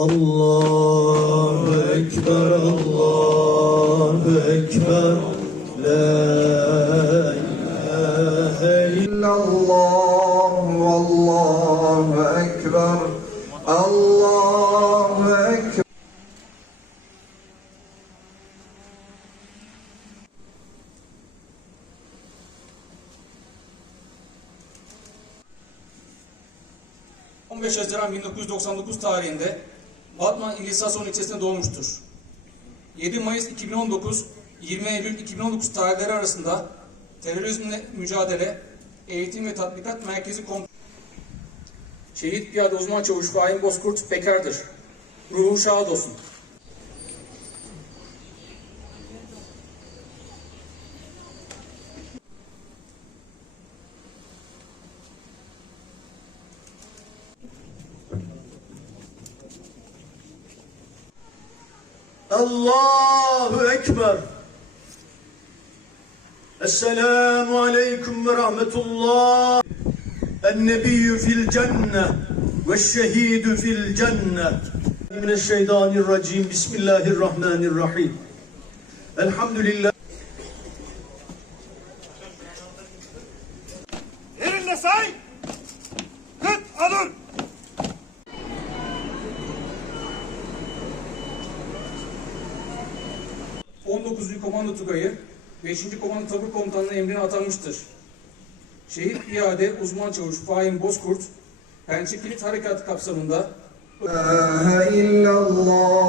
Allahu Ekber, Allahu Ekber, La ilahe illallah Allahu ekber. Allahu ekber. 15 Haziran 1999 tarihinde Batman ili Sason ilçesinde doğmuştur. 7 Mayıs 2019, 20 Eylül 2019 tarihleri arasında terörizmle mücadele, eğitim ve tatbikat merkezi kom Şehit Piyade Uzman Çavuş Fahim Bozkurt bekardır. Ruhu şad olsun. Allahu Ekber. Esselamu Aleyküm ve Rahmetullah. النبي في الجنة والشهيد في الجنة من الشيطان الرجيم بسم الله الرحمن الرحيم الحمد لله Yerinde say. Kıt alır. 19. Komando Tugayı 5. Komando Tabur Komutanlığı emrine atanmıştır. Şehit Piyade Uzman Çavuş Fahim Bozkurt Pençe Kilit Harekatı kapsamında illallah